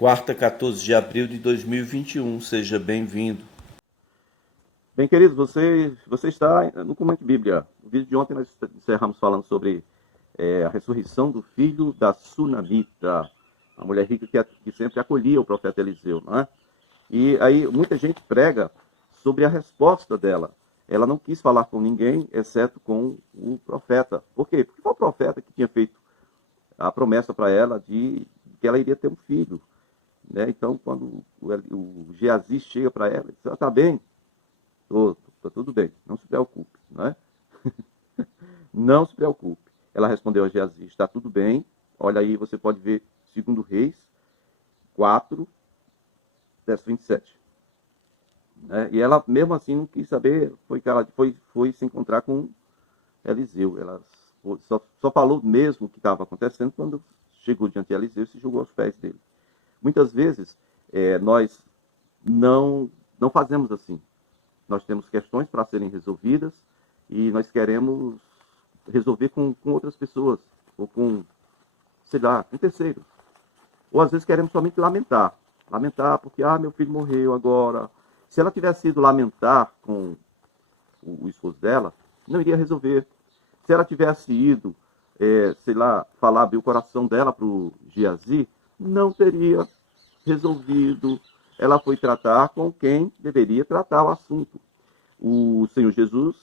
Quarta, 14 de abril de 2021. Seja bem-vindo. Bem, queridos, você está no Comando Bíblia. No vídeo de ontem nós encerramos falando sobre a ressurreição do filho da Sunamita, a mulher rica que sempre acolhia o profeta Eliseu, não é? E aí muita gente prega sobre a resposta dela. Ela não quis falar com ninguém, exceto com o profeta. Por quê? Porque foi o profeta que tinha feito a promessa para ela de que ela iria ter um filho, né? Então, quando o Geazi chega para ela, ele diz: "Está bem, tá tudo bem, não se preocupe, né? Não se preocupe." Ela respondeu a Geazi: "Está tudo bem." Olha aí, você pode ver 2 Reis 4, verso 27. Né? E ela, mesmo assim, não quis saber, foi se encontrar com Eliseu. Ela só falou mesmo o que estava acontecendo quando chegou diante de Eliseu e se jogou aos pés dele. Muitas vezes, nós não fazemos assim. Nós temos questões para serem resolvidas e nós queremos resolver com outras pessoas, ou com, sei lá, com terceiros. Ou às vezes queremos somente lamentar. Lamentar porque, meu filho morreu agora. Se ela tivesse ido lamentar com o esposo dela, não iria resolver. Se ela tivesse ido, sei lá, falar abrir o coração dela para o Geazi, não teria resolvido. Ela foi tratar com quem deveria tratar o assunto. O Senhor Jesus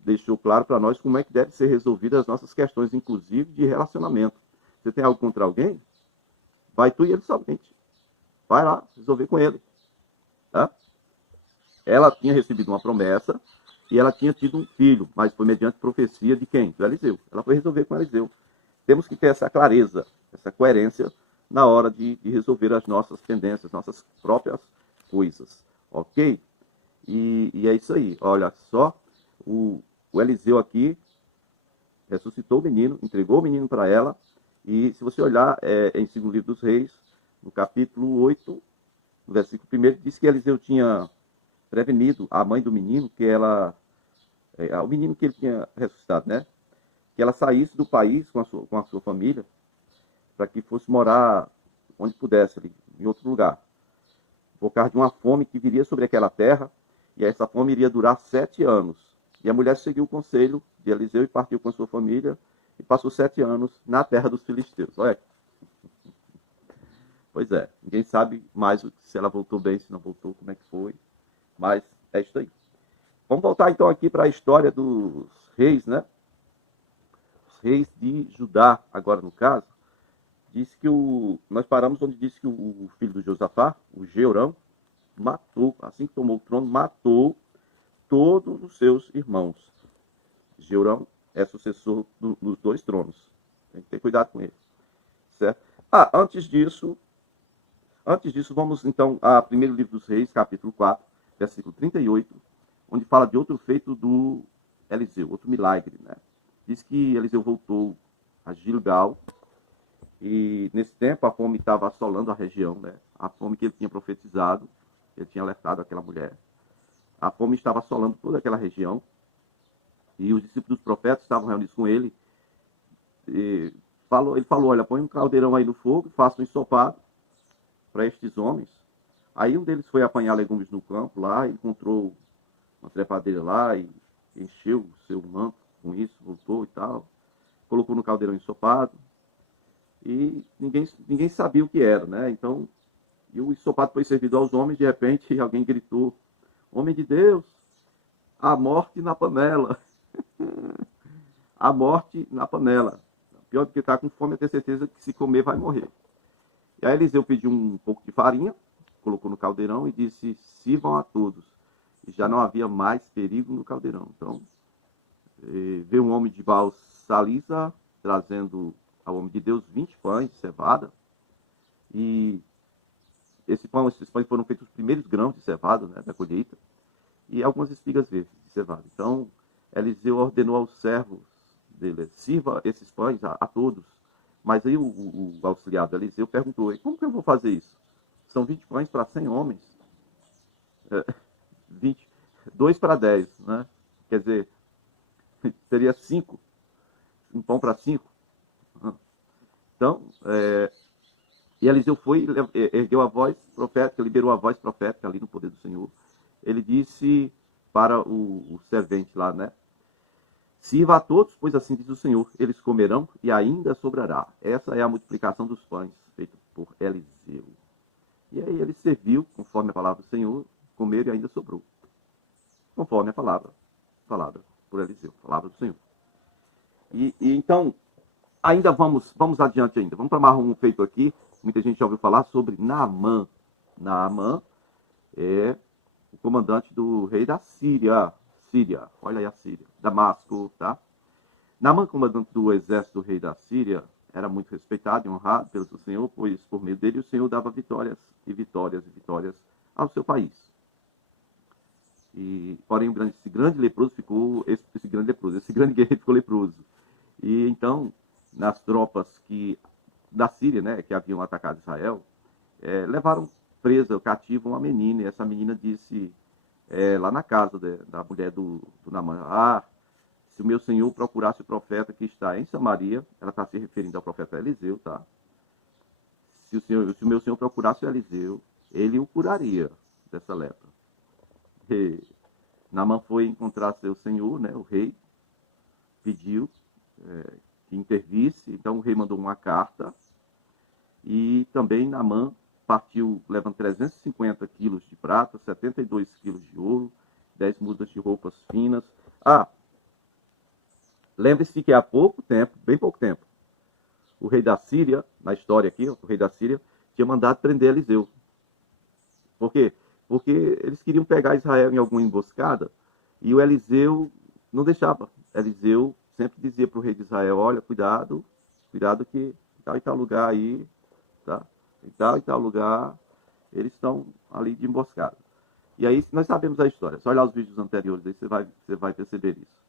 deixou claro para nós como é que devem ser resolvidas as nossas questões, inclusive de relacionamento. Você tem algo contra alguém? Vai tu e ele somente. Vai lá, resolver com ele. Tá? Ela tinha recebido uma promessa e ela tinha tido um filho, mas foi mediante profecia de quem? Do Eliseu. Ela foi resolver com Eliseu. Temos que ter essa clareza, essa coerência na hora de resolver as nossas pendências, nossas próprias coisas. Ok? E é isso aí. Olha só, o Eliseu aqui ressuscitou o menino, entregou o menino para ela. E se você olhar em 2 Livro dos Reis, no capítulo 8, no versículo 1, diz que Eliseu tinha prevenido a mãe do menino, que ela, o menino que ele tinha ressuscitado, né? Que ela saísse do país com a sua família, para que fosse morar onde pudesse, ali, em outro lugar, por causa de uma fome que viria sobre aquela terra, e essa fome iria durar 7 anos. E a mulher seguiu o conselho de Eliseu e partiu com a sua família, e passou 7 anos na terra dos filisteus. Olha, pois é, ninguém sabe mais se ela voltou bem, se não voltou, como é que foi, mas é isso aí. Vamos voltar então aqui para a história dos reis, né? Os reis de Judá, agora no caso. Diz que nós paramos onde diz que o filho do Josafá, o Jeorão, matou, assim que tomou o trono, matou todos os seus irmãos. Jeorão é sucessor dos 2 tronos. Tem que ter cuidado com ele. Certo? Antes disso, vamos então a 1 Livro dos Reis, capítulo 4, versículo 38, onde fala de outro feito do Eliseu, outro milagre, né? Diz que Eliseu voltou a Gilgal e nesse tempo a fome estava assolando a região, né? A fome que ele tinha profetizado, ele tinha alertado aquela mulher. A fome estava assolando toda aquela região e os discípulos dos profetas estavam reunidos com ele. Ele falou: olha, põe um caldeirão aí no fogo, faça um ensopado para estes homens. Aí um deles foi apanhar legumes no campo lá, encontrou uma trepadeira lá e encheu o seu manto com isso, voltou e tal. Colocou no caldeirão ensopado e ninguém sabia o que era, né? Então, e o ensopado foi servido aos homens, de repente alguém gritou: "Homem de Deus, a morte na panela." A morte na panela. Pior do que estar com fome é ter certeza que se comer vai morrer. E aí Eliseu pediu um pouco de farinha, colocou no caldeirão e disse: "Sirvam a todos." E já não havia mais perigo no caldeirão. Então, veio um homem de Baal Salisa, trazendo ao homem de Deus 20 pães de cevada. E esses pães foram feitos os primeiros grãos de cevada, né, da colheita. E algumas espigas verdes de cevada. Então, Eliseu ordenou aos servos dele: "Sirva esses pães a todos." Mas aí o auxiliar de Eliseu perguntou: "Como que eu vou fazer isso? São 20 pães para 100 homens. 20, 2 para 10, né? Quer dizer, seria 5, um pão para 5. Então, E Eliseu foi, ergueu a voz profética, liberou a voz profética ali no poder do Senhor. Ele disse para o servente lá, né? Sirva a todos, pois assim diz o Senhor, eles comerão e ainda sobrará. Essa é a multiplicação dos pães, feita por Eliseu. E aí ele serviu, conforme a palavra do Senhor, comeram e ainda sobrou. Conforme a palavra falada por Eliseu, palavra do Senhor. E então, ainda vamos adiante ainda. Vamos para mais um feito aqui. Muita gente já ouviu falar sobre Naamã. Naamã é o comandante do rei da Síria. Síria, olha aí a Síria. Damasco, tá? Naamã, comandante do exército do rei da Síria, era muito respeitado e honrado pelo Senhor, pois por meio dele o Senhor dava vitórias e vitórias e vitórias ao seu país. E, porém, esse grande leproso ficou, esse grande guerreiro ficou leproso. E então, nas tropas da Síria, né, que haviam atacado Israel, levaram presa, cativa, uma menina, e essa menina disse lá na casa da mulher do Naamã, se o meu senhor procurasse o profeta que está em Samaria, ela está se referindo ao profeta Eliseu, tá? Se o meu senhor procurasse o Eliseu, ele o curaria dessa lepra. E Naamã foi encontrar seu senhor, né, o rei, pediu que intervisse, então o rei mandou uma carta, e também Naamã partiu levando 350 quilos de prata, 72 quilos de ouro, 10 mudas de roupas finas. Lembre-se que há pouco tempo, bem pouco tempo, o rei da Síria, na história aqui, o rei da Síria, tinha mandado prender Eliseu. Por quê? Porque eles queriam pegar Israel em alguma emboscada e o Eliseu não deixava. Eliseu sempre dizia para o rei de Israel, olha, cuidado que tal e tal lugar aí, tá? Em tal e tal lugar, eles estão ali de emboscada. E aí nós sabemos a história. Só olhar os vídeos anteriores, aí você vai perceber isso.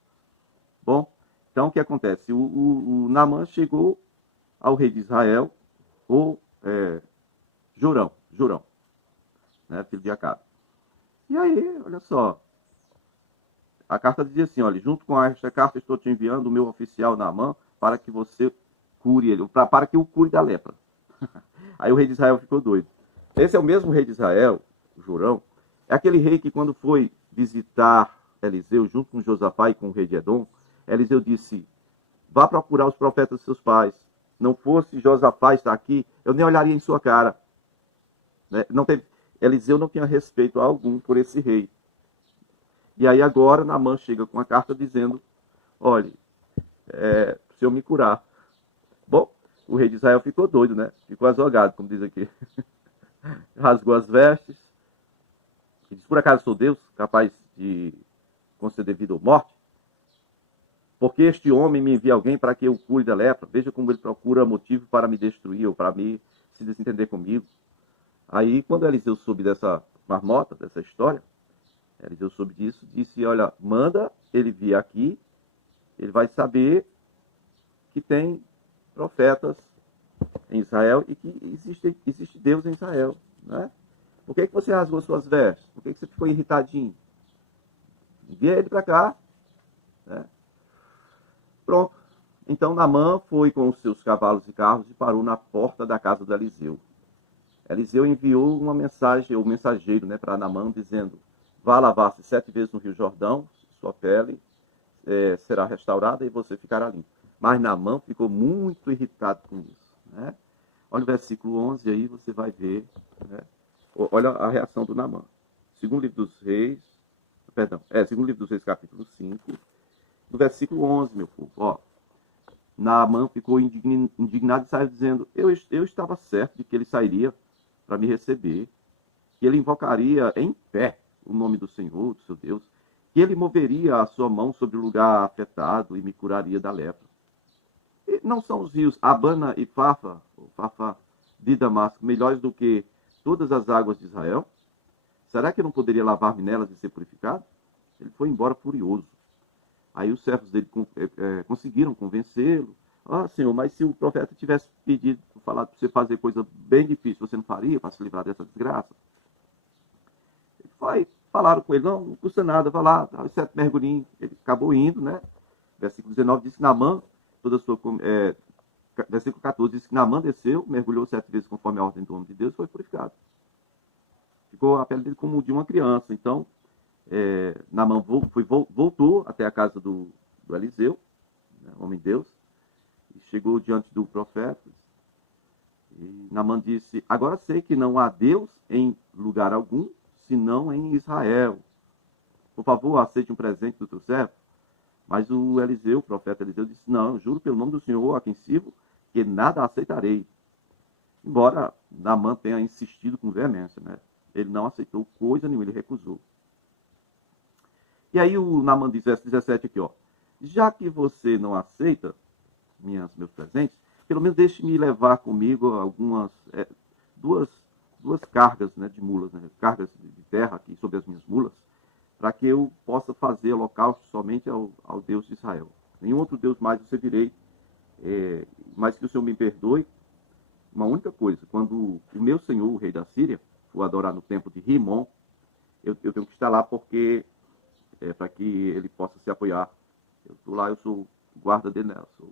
Bom, então o que acontece? O Naamã chegou ao rei de Israel, o Jorão, né, filho de Acabe. E aí, olha só, a carta dizia assim, olha, junto com esta carta estou te enviando o meu oficial Naamã para que você cure ele, para que o cure da lepra. Aí o rei de Israel ficou doido. Esse é o mesmo rei de Israel, o Jorão, é aquele rei que quando foi visitar Eliseu, junto com Josafá e com o rei de Edom, Eliseu disse, vá procurar os profetas de seus pais. Não fosse Josafá estar aqui, eu nem olharia em sua cara. Né? Eliseu não tinha respeito algum por esse rei. E aí agora Naamã chega com uma carta dizendo, olha, se eu me curar. Bom, o rei de Israel ficou doido, né? Ficou azogado, como diz aqui. Rasgou as vestes. E diz, por acaso sou Deus, capaz de conceder vida ou morte? Porque este homem me envia alguém para que eu cure da lepra. Veja como ele procura motivo para me destruir ou para me se desentender comigo. Aí, quando Eliseu soube dessa marmota, dessa história, Eliseu soube disso, disse, olha, manda ele vir aqui, ele vai saber que tem profetas em Israel e que existe Deus em Israel. Né? Por que você rasgou suas vestes? Por que você ficou irritadinho? Envia ele para cá. Né? Pronto. Então Naamã foi com os seus cavalos e carros e parou na porta da casa de Eliseu. Eliseu enviou uma mensagem, o mensageiro, né, para Naamã, dizendo, vá lavar-se 7 vezes no Rio Jordão, sua pele será restaurada e você ficará limpo. Mas Naamã ficou muito irritado com isso. Né? Olha o versículo 11, aí você vai ver, né? Olha a reação do Naamã. Segundo livro dos Reis, segundo livro dos Reis, capítulo 5, no versículo 11, meu povo, ó. Naamã ficou indignado e saiu dizendo, eu estava certo de que ele sairia para me receber, que ele invocaria em pé o nome do Senhor, do seu Deus, que ele moveria a sua mão sobre o lugar afetado e me curaria da lepra. E não são os rios Abana e Fafa de Damasco, melhores do que todas as águas de Israel? Será que eu não poderia lavar-me nelas e ser purificado? Ele foi embora furioso. Aí os servos dele conseguiram convencê-lo. Senhor, mas se o profeta tivesse pedido, falado para você fazer coisa bem difícil, você não faria para se livrar dessa desgraça? Falaram com ele, não custa nada, vai lá, dá 7 mergulhinhos. Ele acabou indo, né? Versículo 19 diz que Naamã, toda a sua versículo 14 diz que Naamã desceu, mergulhou 7 vezes conforme a ordem do homem de Deus e foi purificado. Ficou a pele dele como de uma criança. Então, Naamã voltou até a casa do Eliseu, né, homem de Deus, e chegou diante do profeta. E Naamã disse: agora sei que não há Deus em lugar algum, senão em Israel. Por favor, aceite um presente do teu servo. Mas o profeta Eliseu, disse: não, juro pelo nome do Senhor a quem sirvo, que nada aceitarei. Embora Naamã tenha insistido com veemência, né? Ele não aceitou coisa nenhuma, ele recusou. E aí o Naamã diz, verso 17 aqui, ó: já que você não aceita meus presentes, pelo menos deixe-me levar comigo duas cargas, né, de mulas, né, cargas de terra aqui sobre as minhas mulas, para que eu possa fazer holocausto somente ao Deus de Israel. Nenhum outro Deus mais eu servirei, mas que o Senhor me perdoe. Uma única coisa: quando o meu senhor, o rei da Síria, for adorar no templo de Rimon, eu tenho que estar lá, porque para que ele possa se apoiar. Eu estou lá, eu sou guarda dele, né? Eu sou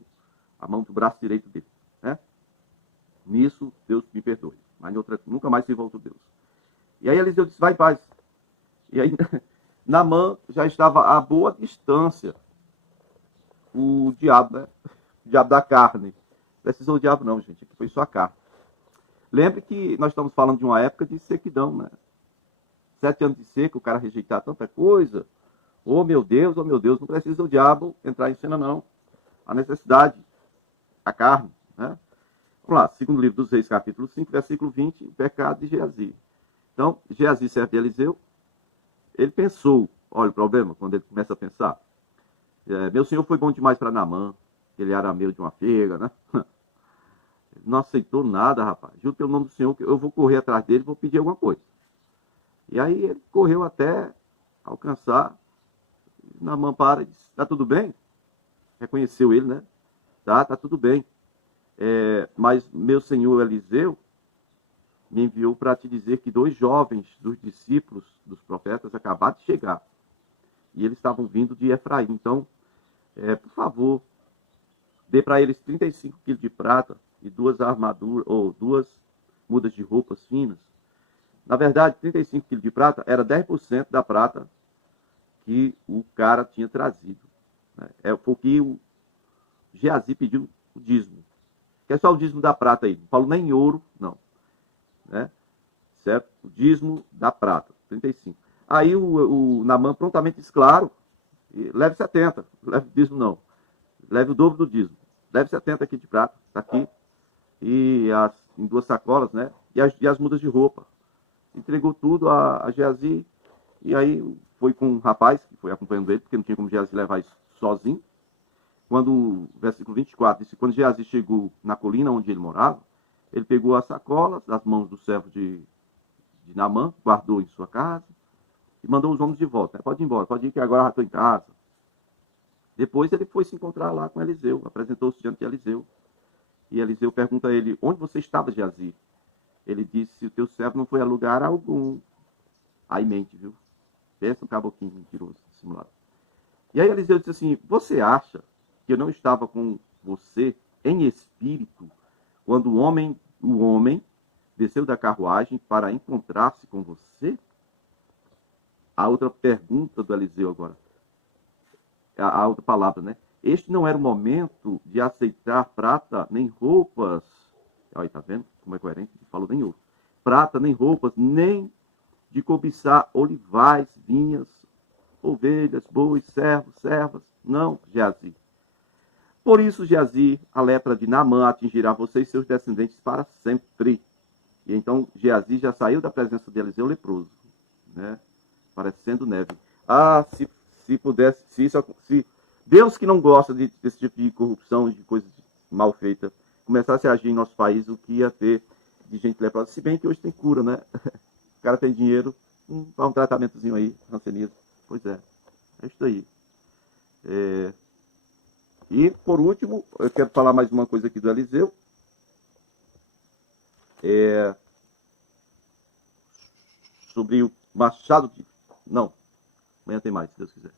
a mão do braço direito dele, né? Nisso, Deus me perdoe, mas nunca mais se volta Deus. E aí Eliseu disse: vai em paz. E aí Naamã já estava a boa distância. O diabo, né? O diabo da carne. Precisou o diabo não, gente, aqui foi só a carne. Lembre que nós estamos falando de uma época de sequidão, né? 7 anos de seca, o cara rejeitar tanta coisa. Oh meu Deus, não precisa o diabo entrar em cena não. A necessidade, a carne, né? Vamos lá, segundo livro dos Reis, capítulo 5, versículo 20, o pecado de Geazi. Então, Geazi, servo de Eliseu, ele pensou, olha o problema, quando ele começa a pensar: meu senhor foi bom demais para Naamã, ele era meio de uma fega, né? Ele não aceitou nada, rapaz. Juro pelo nome do Senhor que eu vou correr atrás dele e vou pedir alguma coisa. E aí ele correu até alcançar. Naamã para e disse: tá tudo bem? Reconheceu ele, né? Tá tudo bem. Mas meu senhor Eliseu me enviou para te dizer que 2 jovens dos discípulos dos profetas acabaram de chegar. E eles estavam vindo de Efraim. Então, por favor, dê para eles 35 quilos de prata e 2 armaduras, ou 2 mudas de roupas finas. Na verdade, 35 quilos de prata era 10% da prata que o cara tinha trazido. Foi o que o Geazi pediu, o dízimo. Que é só o dízimo da prata aí. Não falo nem em ouro, não. Né? Certo? O dízimo da prata, 35. Aí o Naamã prontamente disse: claro, leve 70. Leve o dízimo não. Leve o dobro do dízimo. Leve 70 aqui de prata, tá aqui. E em 2 sacolas, né? E as mudas de roupa. Entregou tudo a Geazi. E aí foi com um rapaz que foi acompanhando ele, porque não tinha como Geazi levar isso sozinho. Quando o versículo 24 diz: quando Geazi chegou na colina onde ele morava, ele pegou as sacolas das mãos do servo de Naamã, guardou em sua casa e mandou os homens de volta. Pode ir embora, pode ir, que agora já estou em casa. Depois ele foi se encontrar lá com Eliseu, apresentou-se diante de Eliseu. E Eliseu pergunta a ele: onde você estava, Geazi? Ele disse: o teu servo não foi a lugar algum. Aí mente, viu? Pensa um caboclinho mentiroso, dissimulado. E aí Eliseu disse assim: você acha que eu não estava com você em espírito quando o homem desceu da carruagem para encontrar-se com você? A outra pergunta do Eliseu agora, a outra palavra, né? Este não era o momento de aceitar prata nem roupas. Aí, tá vendo como é coerente? Ele falou nem ouro. Prata, nem roupas, nem de cobiçar olivais, vinhas, ovelhas, bois, servos, servas. Não, Geazi. Por isso, Geazi, a lepra de Naamã atingirá você e seus descendentes para sempre. E então Geazi já saiu da presença de Eliseu leproso, né? Parecendo neve. Ah, se pudesse, se Deus, que não gosta desse tipo de corrupção, de coisas mal feitas, começasse a agir em nosso país, o que ia ter de gente leprosa? Se bem que hoje tem cura, né? O cara tem dinheiro, faz um tratamentozinho aí, rancenismo. Pois é isso aí. E, por último, eu quero falar mais uma coisa aqui do Eliseu. Sobre o machado de... Não, amanhã tem mais, se Deus quiser.